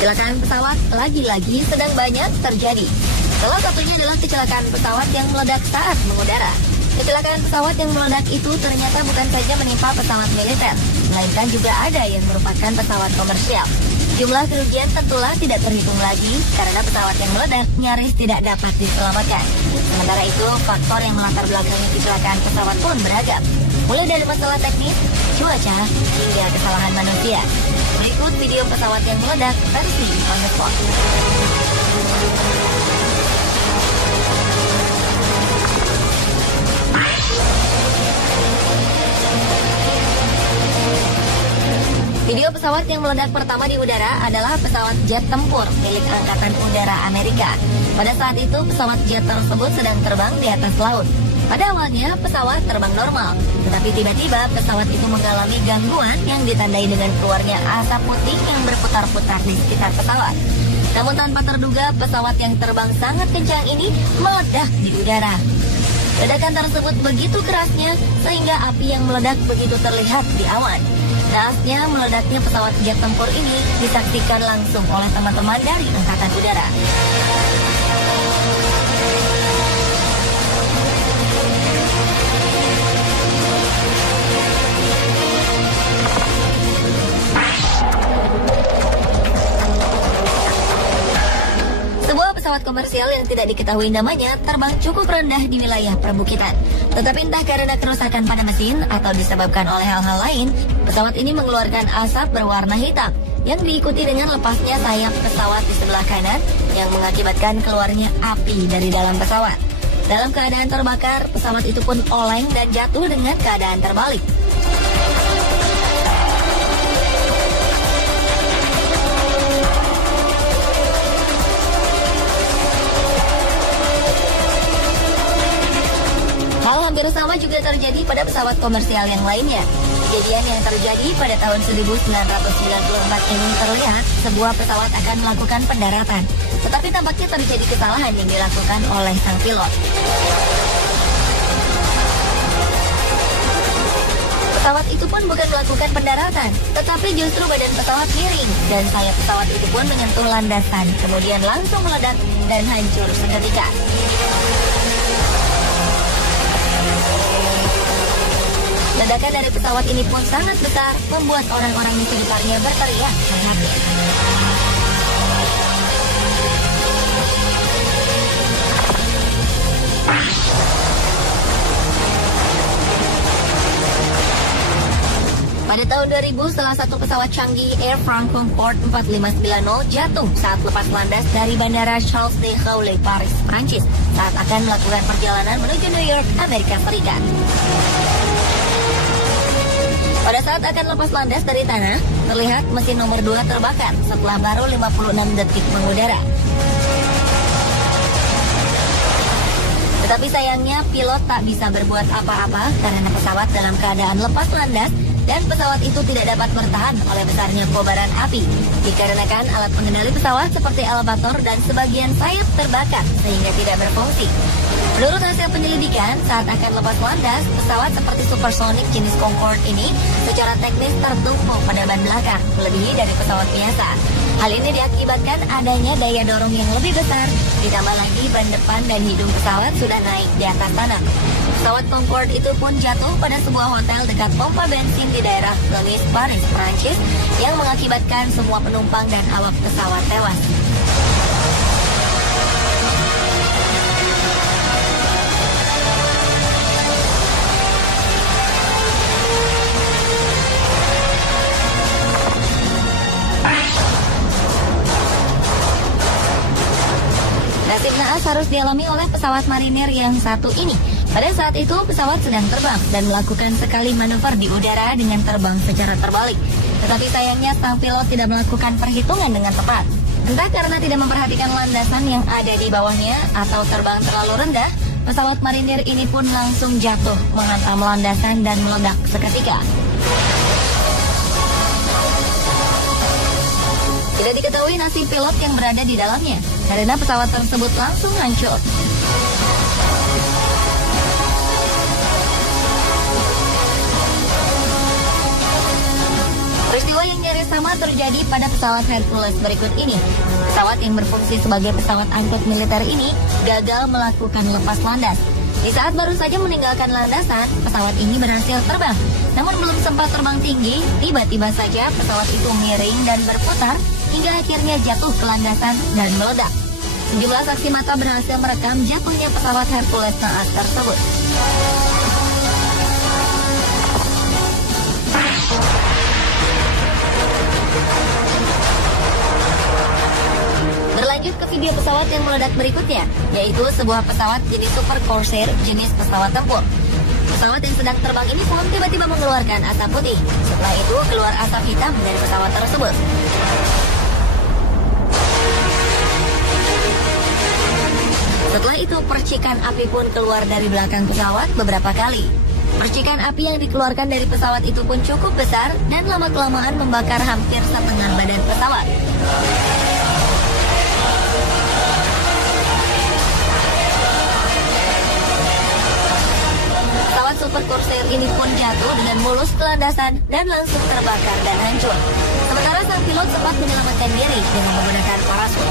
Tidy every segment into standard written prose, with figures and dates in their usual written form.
Kecelakaan pesawat lagi-lagi sedang banyak terjadi. Salah satunya adalah kecelakaan pesawat yang meledak saat mengudara. Kecelakaan pesawat yang meledak itu ternyata bukan saja menimpa pesawat militer, melainkan juga ada yang merupakan pesawat komersial. Jumlah kerugian tentulah tidak terhitung lagi karena pesawat yang meledak nyaris tidak dapat diselamatkan. Sementara itu, faktor yang melatar belakangi kecelakaan pesawat pun beragam. Mulai dari masalah teknis, cuaca, hingga kesalahan manusia. Berikut video pesawat yang meledak versi on the spot. Video pesawat yang meledak pertama di udara adalah pesawat jet tempur milik Angkatan Udara Amerika. Pada saat itu, pesawat jet tersebut sedang terbang di atas laut. Pada awalnya, pesawat terbang normal, tetapi tiba-tiba pesawat itu mengalami gangguan yang ditandai dengan keluarnya asap putih yang berputar-putar di sekitar pesawat. Namun tanpa terduga, pesawat yang terbang sangat kencang ini meledak di udara. Ledakan tersebut begitu kerasnya sehingga api yang meledak begitu terlihat di awan. Naasnya, meledaknya pesawat jet tempur ini disaksikan langsung oleh teman-teman dari Angkatan Udara. Sebuah pesawat komersial yang tidak diketahui namanya terbang cukup rendah di wilayah perbukitan. Tetapi entah karena kerusakan pada mesin atau disebabkan oleh hal-hal lain, pesawat ini mengeluarkan asap berwarna hitam yang diikuti dengan lepasnya sayap pesawat di sebelah kanan yang mengakibatkan keluarnya api dari dalam pesawat. Dalam keadaan terbakar, pesawat itu pun oleng dan jatuh dengan keadaan terbalik. Hal hampir sama juga terjadi pada pesawat komersial yang lainnya. Kejadian yang terjadi pada tahun 1994 ini terlihat sebuah pesawat akan melakukan pendaratan, tetapi tampaknya terjadi kesalahan yang dilakukan oleh sang pilot. Pesawat itu pun bukan melakukan pendaratan, tetapi justru badan pesawat miring dan sayap pesawat itu pun menyentuh landasan, kemudian langsung meledak dan hancur seketika. Ledakan dari pesawat ini pun sangat besar, membuat orang-orang di sekitarnya berteriak melihatnya. Pada tahun 2000, salah satu pesawat canggih Air France Concorde 4590 jatuh saat lepas landas dari Bandara Charles de Gaulle, Paris, Prancis, saat akan melakukan perjalanan menuju New York, Amerika Serikat. Pada saat akan lepas landas dari tanah, terlihat mesin nomor 2 terbakar setelah baru 56 detik mengudara. Tetapi sayangnya pilot tak bisa berbuat apa-apa karena pesawat dalam keadaan lepas landas dan pesawat itu tidak dapat bertahan oleh besarnya kobaran api. Dikarenakan alat pengendali pesawat seperti elevator dan sebagian sayap terbakar sehingga tidak berfungsi. Menurut hasil penyelidikan, saat akan lepas landas, pesawat seperti supersonik jenis Concorde ini secara teknis tertumpuk pada ban belakang, melebihi dari pesawat biasa. Hal ini diakibatkan adanya daya dorong yang lebih besar, ditambah lagi ban depan dan hidung pesawat sudah naik di atas tanah. Pesawat Concorde itu pun jatuh pada sebuah hotel dekat pompa bensin di daerah Nice, Paris, Prancis, yang mengakibatkan semua penumpang dan awak pesawat tewas. Nasib naas harus dialami oleh pesawat marinir yang satu ini. Pada saat itu, pesawat sedang terbang dan melakukan sekali manuver di udara dengan terbang secara terbalik. Tetapi sayangnya sang pilot tidak melakukan perhitungan dengan tepat. Entah karena tidak memperhatikan landasan yang ada di bawahnya atau terbang terlalu rendah, pesawat marinir ini pun langsung jatuh menghantam landasan dan meledak seketika. Tidak diketahui nasib pilot yang berada di dalamnya, karena pesawat tersebut langsung hancur. Peristiwa yang nyaris sama sama terjadi pada pesawat Hercules berikut ini. Pesawat yang berfungsi sebagai pesawat angkut militer ini gagal melakukan lepas landas. Di saat baru saja meninggalkan landasan, pesawat ini berhasil terbang. Namun belum sempat terbang tinggi, tiba-tiba saja pesawat itu miring dan berputar hingga akhirnya jatuh ke landasan dan meledak. Sejumlah saksi mata berhasil merekam jatuhnya pesawat Hercules naas tersebut. Berlanjut ke video pesawat yang meledak berikutnya, yaitu sebuah pesawat jenis Super Corsair jenis pesawat tempur. Pesawat yang sedang terbang ini pun tiba-tiba mengeluarkan asap putih. Setelah itu keluar asap hitam dari pesawat tersebut. Setelah itu percikan api pun keluar dari belakang pesawat beberapa kali. Percikan api yang dikeluarkan dari pesawat itu pun cukup besar dan lama-kelamaan membakar hampir setengah badan pesawat. Pesawat Super Corsair ini pun jatuh dengan mulus ke landasan dan langsung terbakar dan hancur. Sementara sang pilot sempat menyelamatkan diri dengan menggunakan parasut.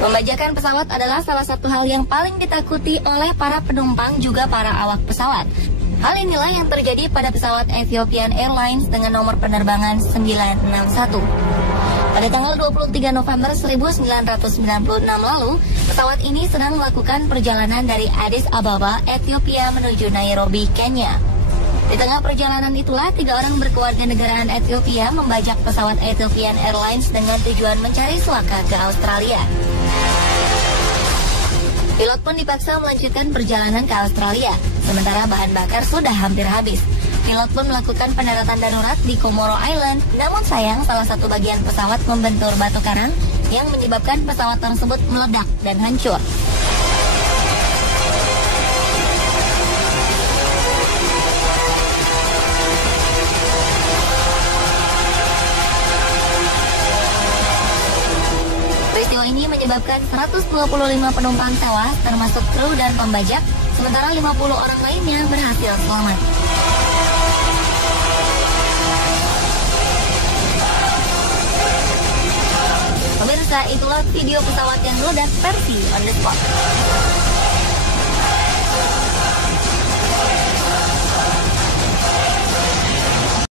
Membajakan pesawat adalah salah satu hal yang paling ditakuti oleh para penumpang juga para awak pesawat. Hal inilah yang terjadi pada pesawat Ethiopian Airlines dengan nomor penerbangan 961. Pada tanggal 23 November 1996 lalu, pesawat ini sedang melakukan perjalanan dari Addis Ababa, Ethiopia menuju Nairobi, Kenya. Di tengah perjalanan itulah 3 orang berkeluarga negaraan Ethiopia membajak pesawat Ethiopian Airlines dengan tujuan mencari suaka ke Australia. Pilot pun dipaksa melanjutkan perjalanan ke Australia, sementara bahan bakar sudah hampir habis. Pilot pun melakukan pendaratan darurat di Comoro Island, namun sayang salah satu bagian pesawat membentur batu karang yang menyebabkan pesawat tersebut meledak dan hancur. Peristiwa ini menyebabkan 125 penumpang tewas termasuk kru dan pembajak, sementara 50 orang lainnya berhasil selamat. Pemirsa, itulah video pesawat yang meledak versi on the spot.